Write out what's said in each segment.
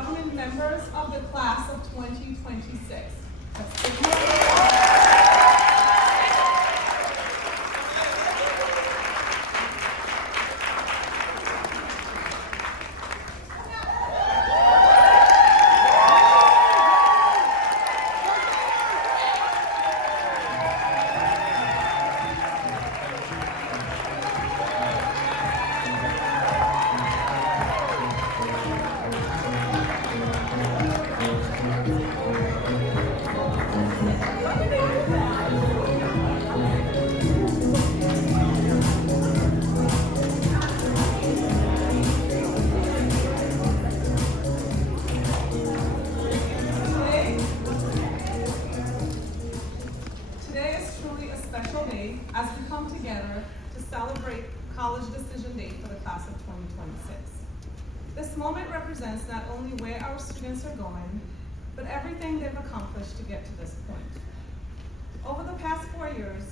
welcoming members of the class of 2026. Today is truly a special day as we come together to celebrate College Decision Day for the class of 2026. This moment represents not only where our students are going, but everything they've accomplished to get to this point. Over the past 4 years,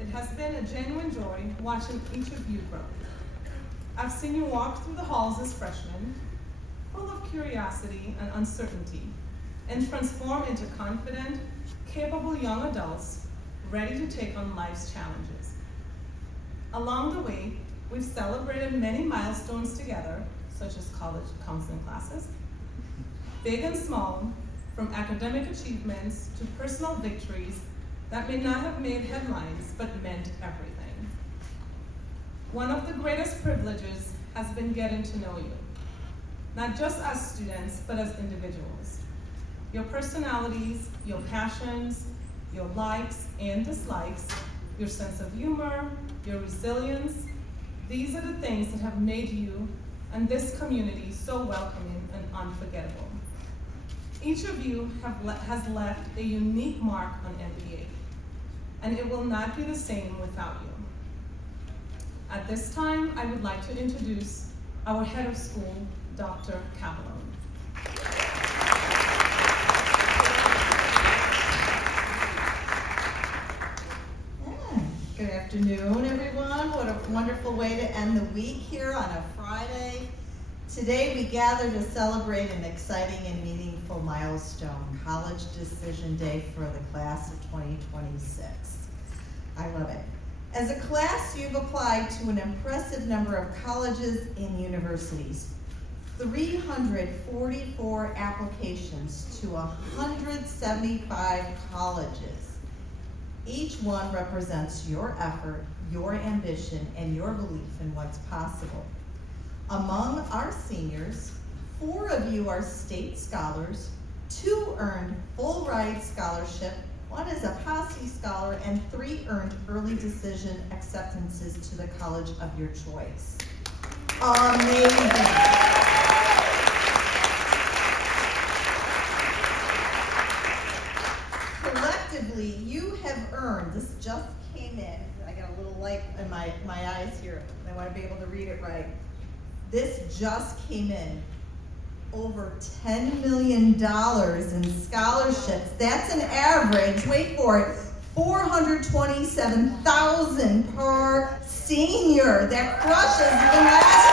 it has been a genuine joy watching each of you grow. I've seen you walk through the halls as freshmen, full of curiosity and uncertainty, and transform into confident, capable young adults ready to take on life's challenges. Along the way, we've celebrated many milestones together, such as college counseling classes, big and small, from academic achievements to personal victories that may not have made headlines, but meant everything. One of the greatest privileges has been getting to know you, not just as students, but as individuals. Your personalities, your passions, your likes and dislikes, your sense of humor, your resilience, these are the things that have made you and this community so welcoming and unforgettable. Each of you has left a unique mark on MPA, and it will not be the same without you. At this time, I would like to introduce our head of school, Dr. Cavallone. Good afternoon, everyone. What a wonderful way to end the week here on a Friday. Today we gather to celebrate an exciting and meaningful milestone, College Decision Day for the class of 2026. I love it. As a class, you've applied to an impressive number of colleges and universities. 344 applications to 175 colleges. Each one represents your effort, your ambition, and your belief in what's possible. Among our seniors, 4 of you are state scholars, 2 earned full ride scholarship, 1 is a Posse Scholar, and 3 earned early decision acceptances to the college of your choice. Amazing. Collectively, you have earned, this just came in, I got a little light in my eyes here, I want to be able to read it right. This just came in, over $10 million in scholarships. That's an average, wait for it, $427,000 per senior. That crushes the last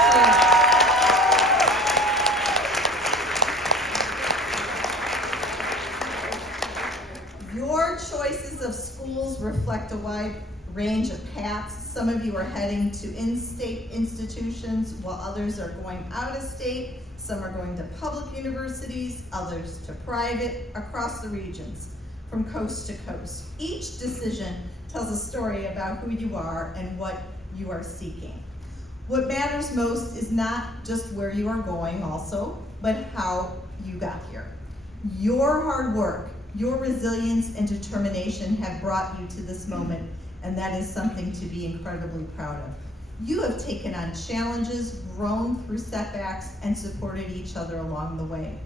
year. Your choices of schools reflect a wide range of paths. Some of you are heading to in-state institutions, while others are going out of state. Some are going to public universities, others to private, across the regions, from coast to coast. Each decision tells a story about who you are and what you are seeking. What matters most is not just where you are going also, but how you got here. Your hard work, your resilience and determination have brought you to this moment, and that is something to be incredibly proud of. You have taken on challenges, grown through setbacks, and supported each other along the way.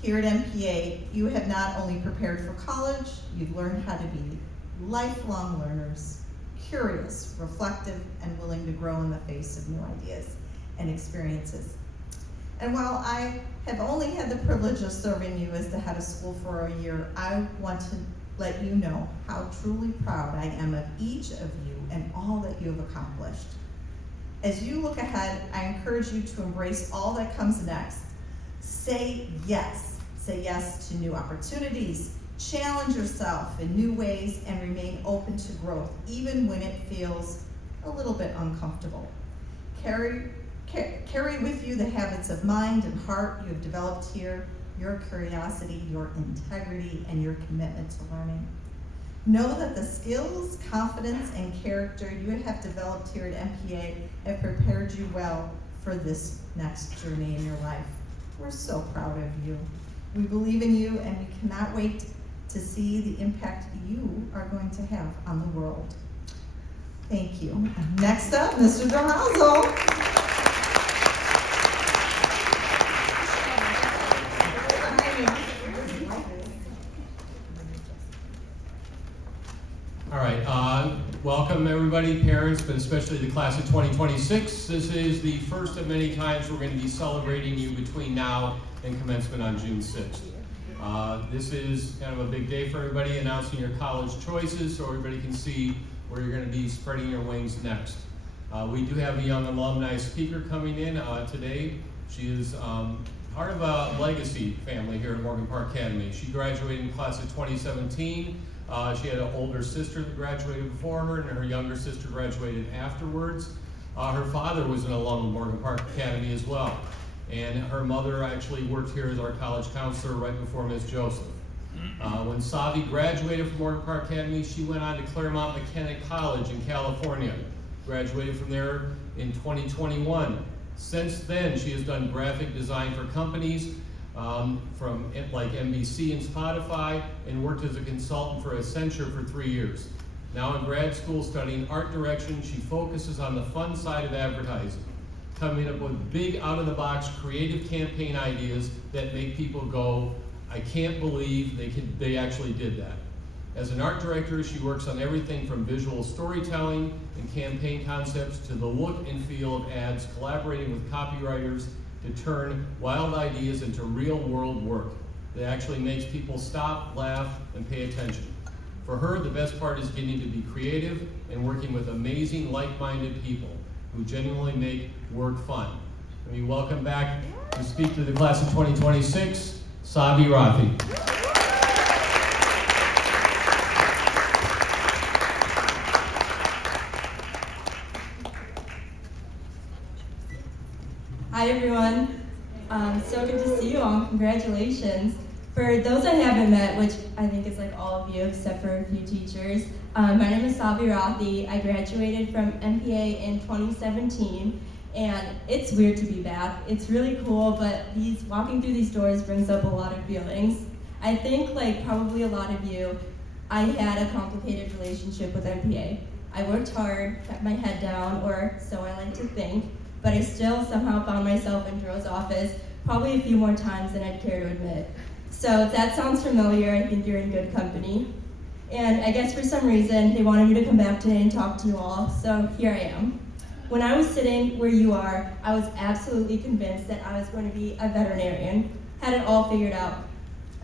Here at MPA, you have not only prepared for college, you've learned how to be lifelong learners, curious, reflective, and willing to grow in the face of new ideas and experiences. And while I have only had the privilege of serving you as the head of school for a year, I want to let you know how truly proud I am of each of you and all that you have accomplished. As you look ahead, I encourage you to embrace all that comes next. Say yes. Say yes to new opportunities. Challenge yourself in new ways and remain open to growth, even when it feels a little bit uncomfortable. Carry with you the habits of mind and heart you have developed here, your curiosity, your integrity, and your commitment to learning. Know that the skills, confidence, and character you have developed here at MPA have prepared you well for this next journey in your life. We're so proud of you. We believe in you, and we cannot wait to see the impact you are going to have on the world. Thank you. Next up, Mr. DeHazel. All right, welcome everybody, parents, but especially the class of 2026. This is the first of many times we're going to be celebrating you between now and commencement on June 6th. This is kind of a big day for everybody, announcing your college choices so everybody can see where you're going to be spreading your wings next. We do have a young alumni speaker coming in today. She is part of a legacy family here at Morgan Park Academy. She graduated in class of 2017. She had an older sister that graduated before her, and her younger sister graduated afterwards. Her father was an alum of Morgan Park Academy as well. And her mother actually worked here as our college counselor right before Ms. Joseph. When Savi graduated from Morgan Park Academy, she went on to Claremont McKenna College in California. Graduated from there in 2021. Since then, she has done graphic design for companies from like NBC and Spotify, and worked as a consultant for Accenture for 3 years. Now in grad school studying art direction, she focuses on the fun side of advertising, coming up with big out-of-the-box creative campaign ideas that make people go, I can't believe they actually did that. As an art director, she works on everything from visual storytelling and campaign concepts to the look and feel of ads, collaborating with copywriters to turn wild ideas into real-world work that actually makes people stop, laugh, and pay attention. For her, the best part is getting to be creative and working with amazing, like-minded people who genuinely make work fun. Let me welcome back to speak to the class of 2026, Savi Rathi. Hi everyone, so good to see you all, congratulations. For those I haven't met, which I think is like all of you except for a few teachers, my name is Savi Rathi. I graduated from MPA in 2017, and it's weird to be back. It's really cool, but walking through these doors brings up a lot of feelings. I think like probably a lot of you, I had a complicated relationship with MPA. I worked hard, kept my head down, or so I like to think, but I still somehow found myself in Drew's office probably a few more times than I'd care to admit. So if that sounds familiar, I think you're in good company. And I guess for some reason, they wanted me to come back today and talk to you all, so here I am. When I was sitting where you are, I was absolutely convinced that I was going to be a veterinarian, had it all figured out,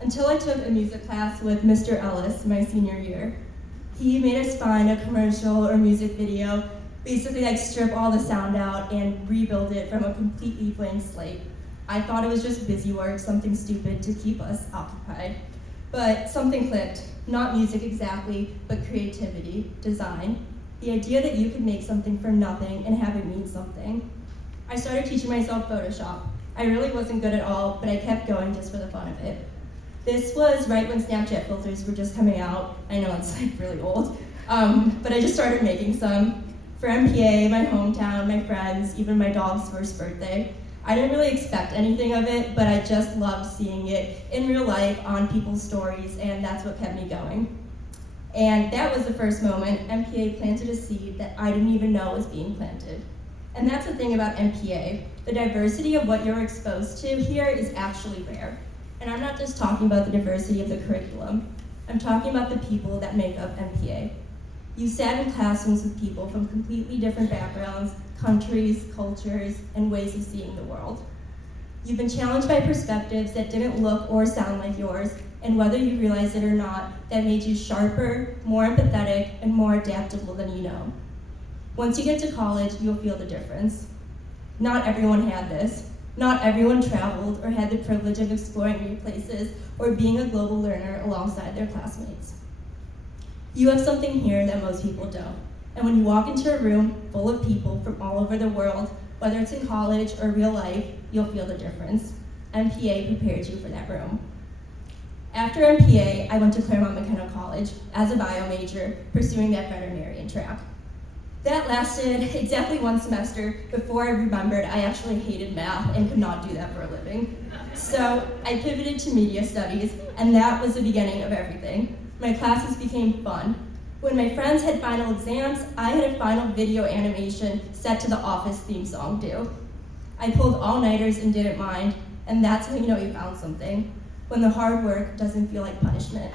until I took a music class with Mr. Ellis my senior year. He made us find a commercial or music video, basically like strip all the sound out and rebuild it from a completely blank slate. I thought it was just busy work, something stupid to keep us occupied. But something clicked, not music exactly, but creativity, design. The idea that you could make something from nothing and have it mean something. I started teaching myself Photoshop. I really wasn't good at all, but I kept going just for the fun of it. This was right when Snapchat filters were just coming out. I know it's like really old, but I just started making some. For MPA, my hometown, my friends, even my dog's first birthday. I didn't really expect anything of it, but I just loved seeing it in real life on people's stories, and that's what kept me going. And that was the first moment MPA planted a seed that I didn't even know was being planted. And that's the thing about MPA. The diversity of what you're exposed to here is actually rare. And I'm not just talking about the diversity of the curriculum. I'm talking about the people that make up MPA. You sat in classrooms with people from completely different backgrounds, countries, cultures, and ways of seeing the world. You've been challenged by perspectives that didn't look or sound like yours, and whether you realize it or not, that made you sharper, more empathetic, and more adaptable than you know. Once you get to college, you'll feel the difference. Not everyone had this. Not everyone traveled or had the privilege of exploring new places or being a global learner alongside their classmates. You have something here that most people don't. And when you walk into a room full of people from all over the world, whether it's in college or real life, you'll feel the difference. MPA prepared you for that room. After MPA, I went to Claremont McKenna College as a bio major, pursuing that veterinarian track. That lasted exactly 1 semester before I remembered I actually hated math and could not do that for a living. So I pivoted to media studies, and that was the beginning of everything. My classes became fun. When my friends had final exams, I had a final video animation set to the Office theme song due. I pulled all-nighters and didn't mind, and that's how you know you found something, when the hard work doesn't feel like punishment.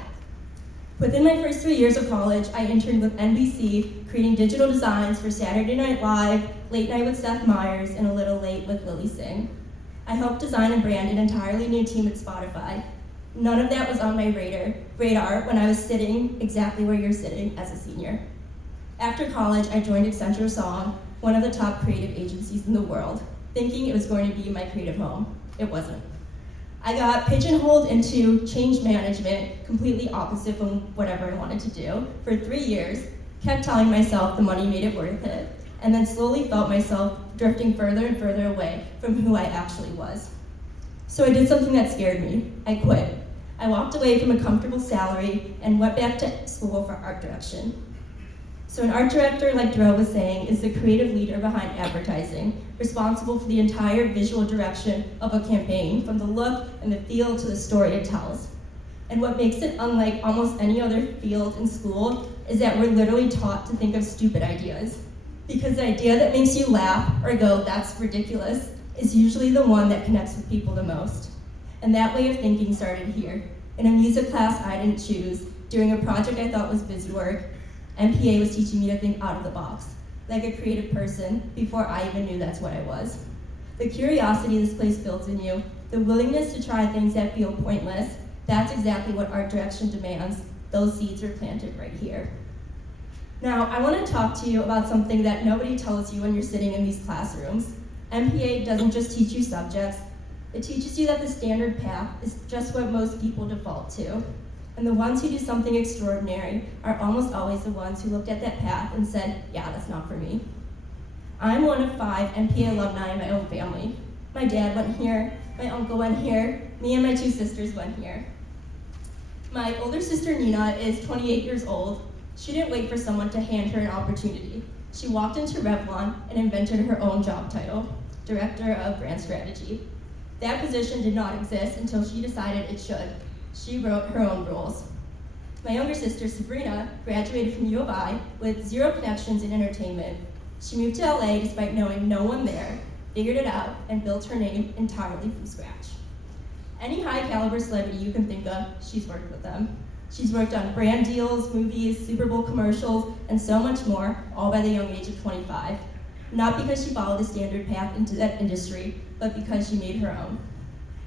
Within my first 3 years of college, I interned with NBC, creating digital designs for Saturday Night Live, Late Night with Seth Meyers, and A Little Late with Lily Singh. I helped design and brand an entirely new team at Spotify. None of that was on my radar when I was sitting exactly where you're sitting as a senior. After college, I joined Accenture Song, one of the top creative agencies in the world, thinking it was going to be my creative home. It wasn't. I got pigeonholed into change management, completely opposite from whatever I wanted to do, for 3 years, kept telling myself the money made it worth it, and then slowly felt myself drifting further and further away from who I actually was. So I did something that scared me. I quit. I walked away from a comfortable salary and went back to school for art direction. So an art director, like Drew was saying, is the creative leader behind advertising, responsible for the entire visual direction of a campaign, from the look and the feel to the story it tells. And what makes it unlike almost any other field in school is that we're literally taught to think of stupid ideas. Because the idea that makes you laugh or go, "That's ridiculous," is usually the one that connects with people the most. And that way of thinking started here, in a music class I didn't choose, doing a project I thought was busy work. MPA was teaching me to think out of the box, like a creative person, before I even knew that's what I was. The curiosity this place builds in you, the willingness to try things that feel pointless, that's exactly what art direction demands. Those seeds are planted right here. Now, I want to talk to you about something that nobody tells you when you're sitting in these classrooms. MPA doesn't just teach you subjects, it teaches you that the standard path is just what most people default to. And the ones who do something extraordinary are almost always the ones who looked at that path and said, "Yeah, that's not for me." I'm one of 5 MPA alumni in my own family. My dad went here, my uncle went here, me and my 2 sisters went here. My older sister Nina is 28 years old. She didn't wait for someone to hand her an opportunity. She walked into Revlon and invented her own job title, Director of Brand Strategy. That position did not exist until she decided it should. She wrote her own rules. My younger sister, Sabrina, graduated from U of I with 0 connections in entertainment. She moved to LA despite knowing no one there, figured it out, and built her name entirely from scratch. Any high-caliber celebrity you can think of, she's worked with them. She's worked on brand deals, movies, Super Bowl commercials, and so much more, all by the young age of 25. Not because she followed a standard path into that industry, but because she made her own.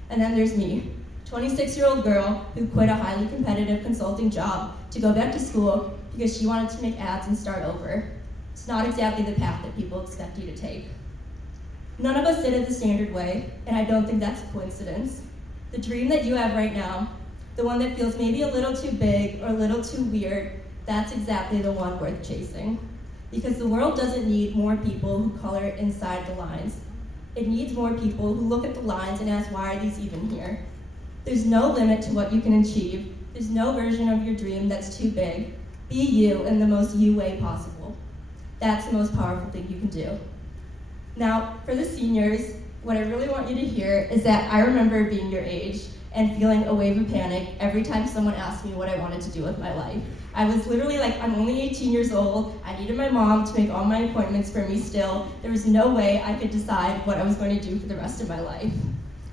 And then there's me, 26-year-old girl who quit a highly competitive consulting job to go back to school because she wanted to make ads and start over. It's not exactly the path that people expect you to take. None of us did it the standard way, and I don't think that's a coincidence. The dream that you have right now, the one that feels maybe a little too big or a little too weird, that's exactly the one worth chasing. Because the world doesn't need more people who color it inside the lines. It needs more people who look at the lines and ask, why are these even here? There's no limit to what you can achieve. There's no version of your dream that's too big. Be you in the most you way possible. That's the most powerful thing you can do. Now, for the seniors, what I really want you to hear is that I remember being your age and feeling a wave of panic every time someone asked me what I wanted to do with my life. I was literally like, I'm only 18 years old. I needed my mom to make all my appointments for me still. There was no way I could decide what I was going to do for the rest of my life.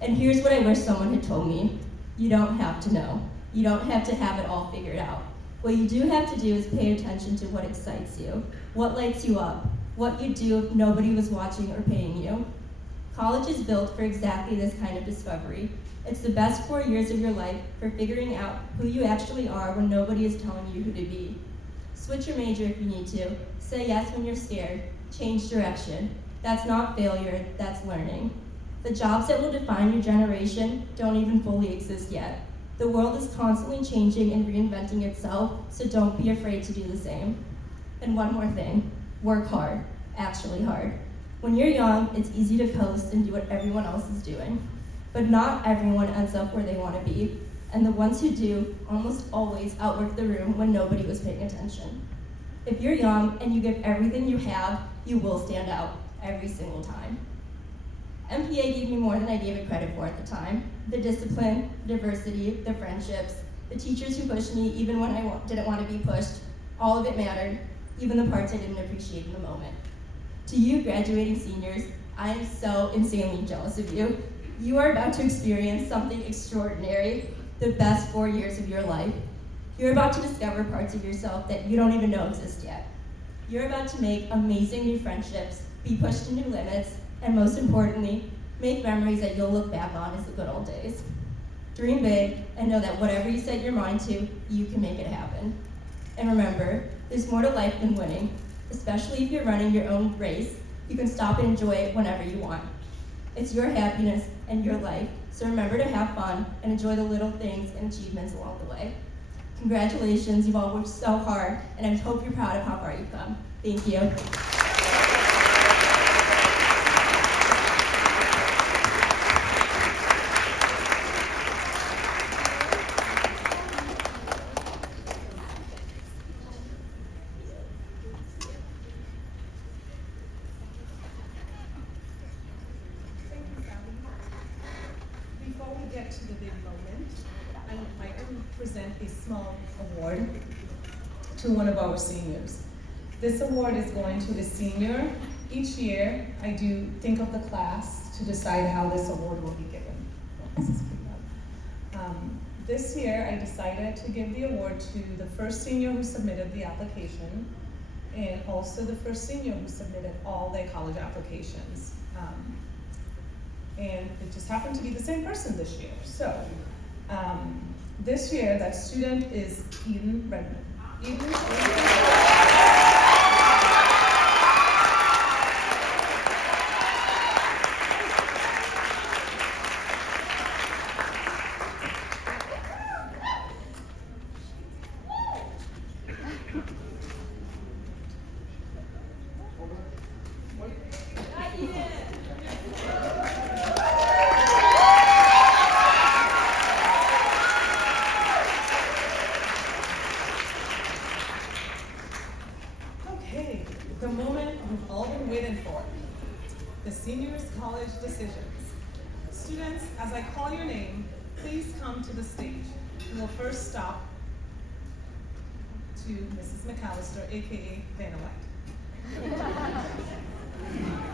And here's what I wish someone had told me. You don't have to know. You don't have to have it all figured out. What you do have to do is pay attention to what excites you, what lights you up, what you'd do if nobody was watching or paying you. College is built for exactly this kind of discovery. It's the best 4 years of your life for figuring out who you actually are when nobody is telling you who to be. Switch your major if you need to. Say yes when you're scared. Change direction. That's not failure, that's learning. The jobs that will define your generation don't even fully exist yet. The world is constantly changing and reinventing itself, so don't be afraid to do the same. And one more thing, work hard, actually hard. When you're young, it's easy to coast and do what everyone else is doing. But not everyone ends up where they want to be, and the ones who do almost always outwork the room when nobody was paying attention. If you're young and you give everything you have, you will stand out every single time. MPA gave me more than I gave it credit for at the time. The discipline, diversity, the friendships, the teachers who pushed me even when I didn't want to be pushed, all of it mattered, even the parts I didn't appreciate in the moment. To you graduating seniors, I am so insanely jealous of you. You are about to experience something extraordinary, the best 4 years of your life. You're about to discover parts of yourself that you don't even know exist yet. You're about to make amazing new friendships, be pushed to new limits, and most importantly, make memories that you'll look back on as the good old days. Dream big and know that whatever you set your mind to, you can make it happen. And remember, there's more to life than winning, especially if you're running your own race. You can stop and enjoy it whenever you want. It's your happiness and your life, so remember to have fun and enjoy the little things and achievements along the way. Congratulations, you've all worked so hard, and I hope you're proud of how far you've come. Thank you. Before we get to the big moment, I would like to present a small award to one of our seniors. This award is going to a senior. Each year, I do think of the class to decide how this award will be given. This year, I decided to give the award to the first senior who submitted the application, and also the first senior who submitted all their college applications. And it just happened to be the same person this year. So, this year, that student is Eden Redmond. Okay, the moment we've all been waiting for, the seniors' college decisions. Students, as I call your name, please come to the stage. We will first stop to Mrs. McAllister, AKA Vanna White.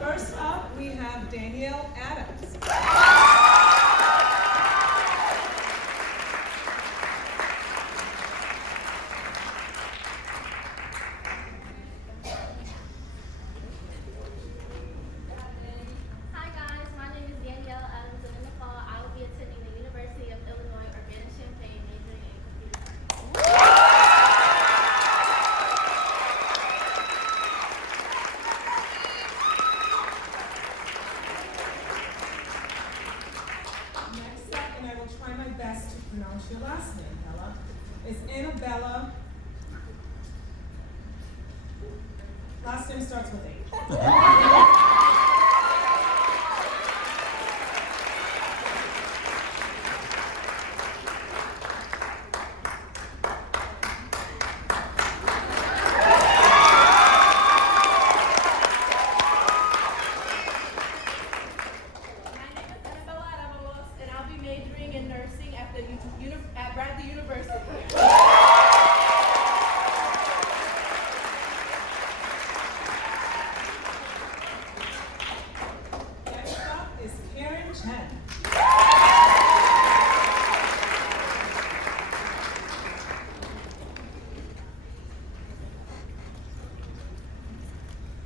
First up, we have Danielle Adams. Hi guys, my name is Danielle Adams, and in the fall I will be attending the University of Illinois Urbana-Champaign, majoring in computer science. Next up, and I will try my best to pronounce your last name, Bella, is Annabella. Last name starts with A. My name is Annabella Arabalos, and I'll be majoring in nursing at Bradley University. Next up is Karen Chen.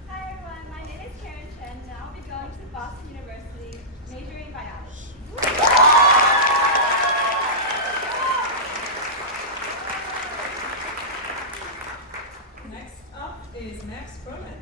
Hi everyone, my name is Karen Chen, and I'll be going to Boston University, majoring in biology. Next up is Max Berman.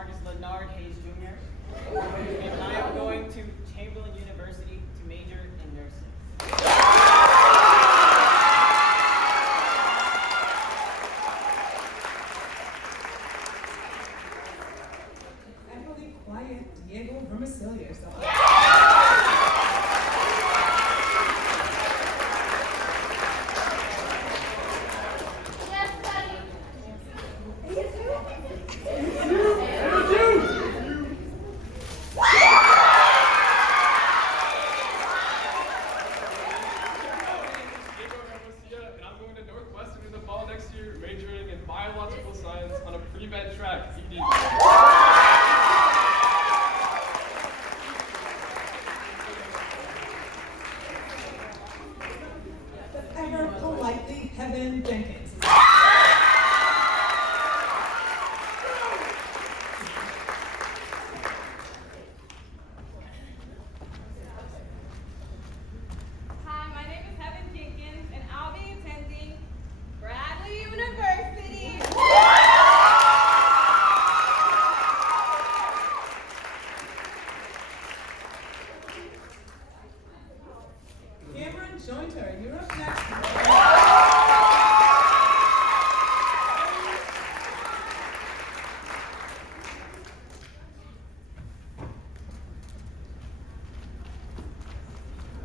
Marcus Leonard Hayes Jr. And I am going to Chamberlain University to major in nursing. Emily Quiet Diego Vermicelli or something. Yes, buddy. Diego Hermosillo, and I'm going to Northwestern in the fall next year, majoring in biological science on a pre-med track, ED. The ever politely Heaven Jenkins. Hi, my name is Heaven Jenkins, and I'll be attending Bradley University. Cameron Jointer, you're up next.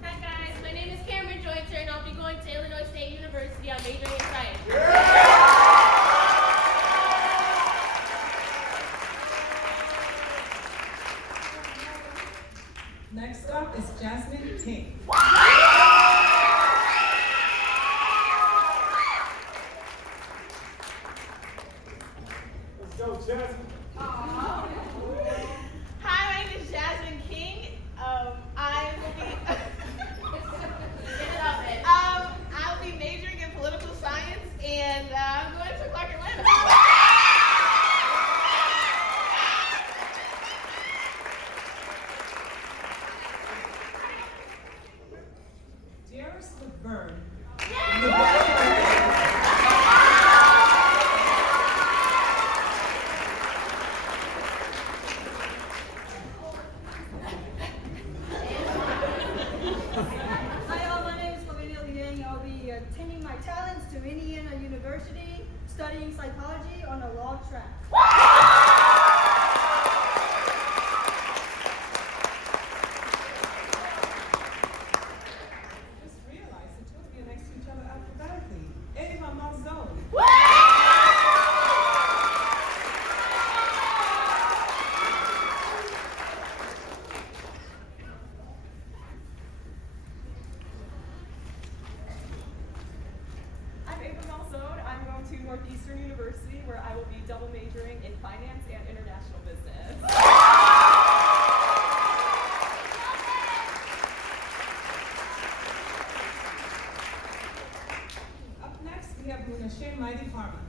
Hi guys, my name is Cameron Jointer and I'll be going to Illinois State University. I'm majoring in science. Next up is Jasmine King. Let's go, Jasmine. Hi, my name is Jasmine King. I will be Get it out, man. I'll be majoring in political science, and I'm going to Clark Atlanta. Darius Laverne. Hi all, my name is Lavinia Liang. I'll be attending my talents to Indiana University, studying psychology on a law track. Just realized the two of you are next to each other alphabetically. Eva Malzone. I'm Ava Malzone. I'm going to Northeastern University, where I will be double majoring in finance and international business. Up next, we have Munashe Mighty Harmon.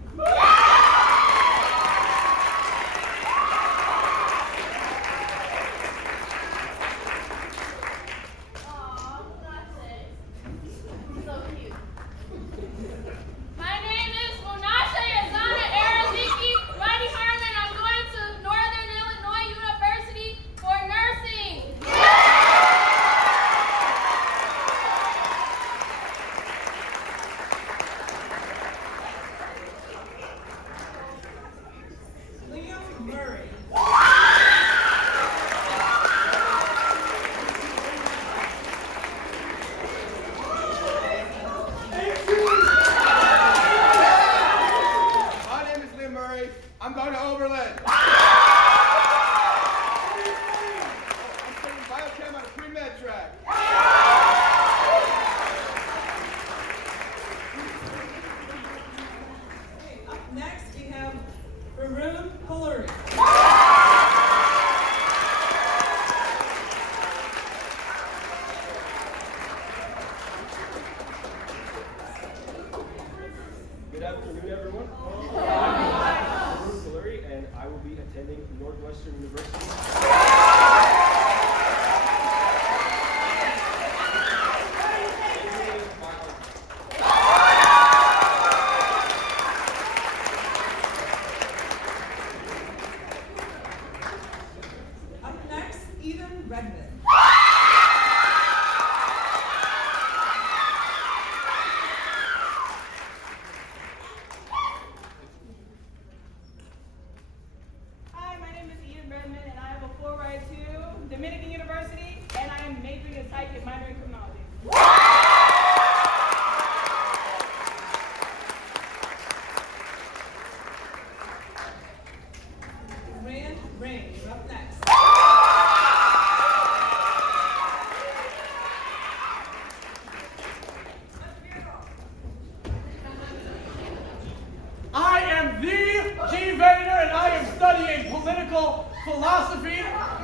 Aw, that's it. So cute. My name is Monasha Yazana Araziki Mighty Harmon. I'm going to Northern Illinois University for nursing. Liam Murray. My name is Liam Murray. I'm going to Oberlin. I'm studying biochem on a pre-med track. Okay, up next, we have Varun Pillari. Good afternoon, everyone. I'm Bruce Hillary, and I will be attending Northwestern University. Majoring in biology. Dyke, minor in criminology. Rand Ray, you're up next. I am the G. Vader, and I am studying political philosophy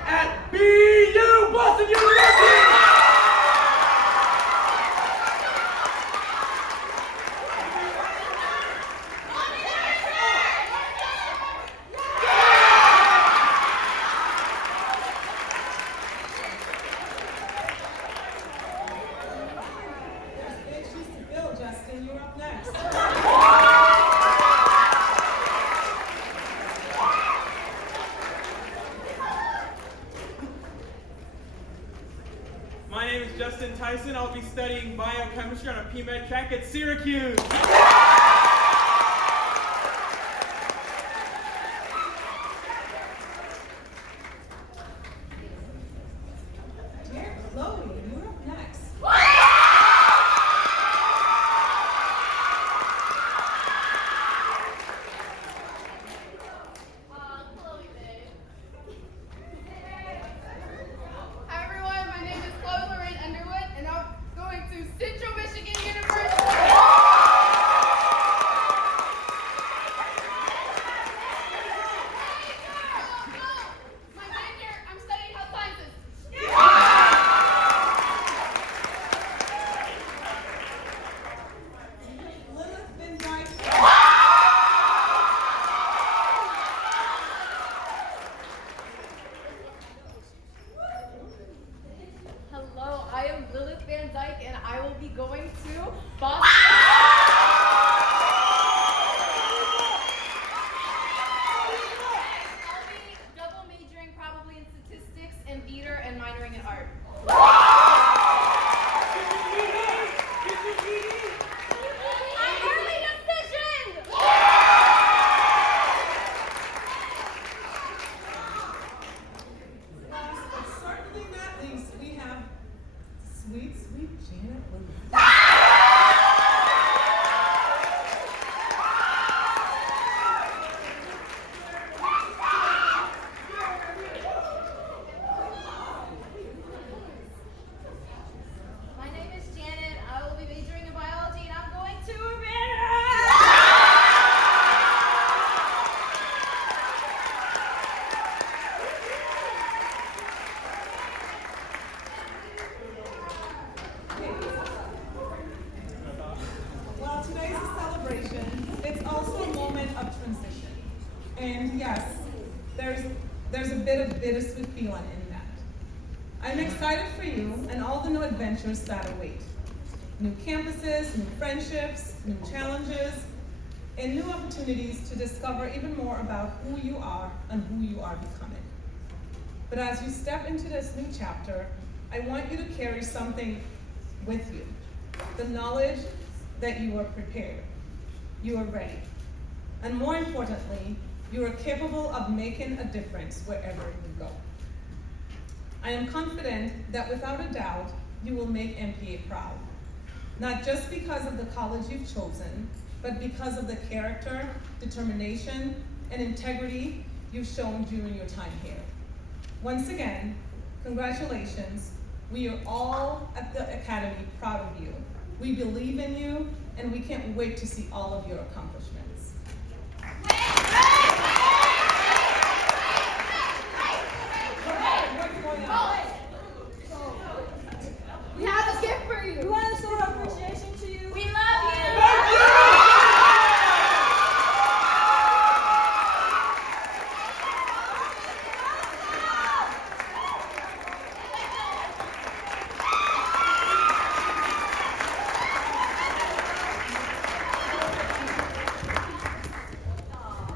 at BU, Boston University! There's big shoes to fill, Justin, you're up next. My name is Justin Tyson. I'll be studying biochemistry on a pre-med track at Syracuse. Dear Chloe, you're up next. Chloe Bay. Hi everyone, my name is Chloe Lorraine Underwood, and I'm going to Central Michigan University. My major, I'm studying health sciences. Lilith Van Dyke. Hello, I am Lilith Van Dyke, and I will be going to Boston. I'll be double majoring probably in statistics and theater and minoring in art. Early decision! Last but certainly not least, we have sweet, sweet Janet Lewis. My name is Janet. I will be majoring in biology, and I'm going to Urbana. While today's a celebration, it's also a moment of transition. And yes, there's a bit of bittersweet feeling in that. I'm excited for you and all the new adventures that await. New campuses, new friendships, new challenges, and new opportunities to discover even more about who you are and who you are becoming. But as you step into this new chapter, I want you to carry something with you. The knowledge that you are prepared, you are ready, and more importantly, you are capable of making a difference wherever you go. I am confident that without a doubt, you will make MPA proud, not just because of the college you've chosen, but because of the character, determination, and integrity you've shown during your time here. Once again, congratulations. We are all at the Academy proud of you. We believe in you, and we can't wait to see all of your accomplishments. What's going on? We have a gift for you. We want to show our appreciation to you. We love you!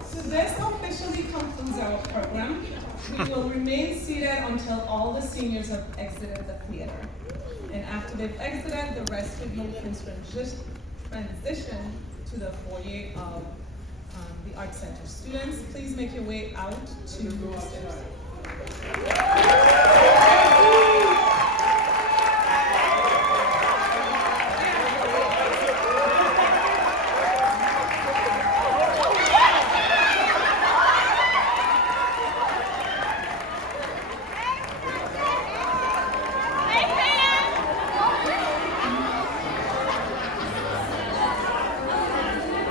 So this officially concludes our program. We will remain seated until all the seniors have exited the theater. And after they've exited, the rest of you can transition to the foyer of the Art Center. Students, please make your way out to the stairs.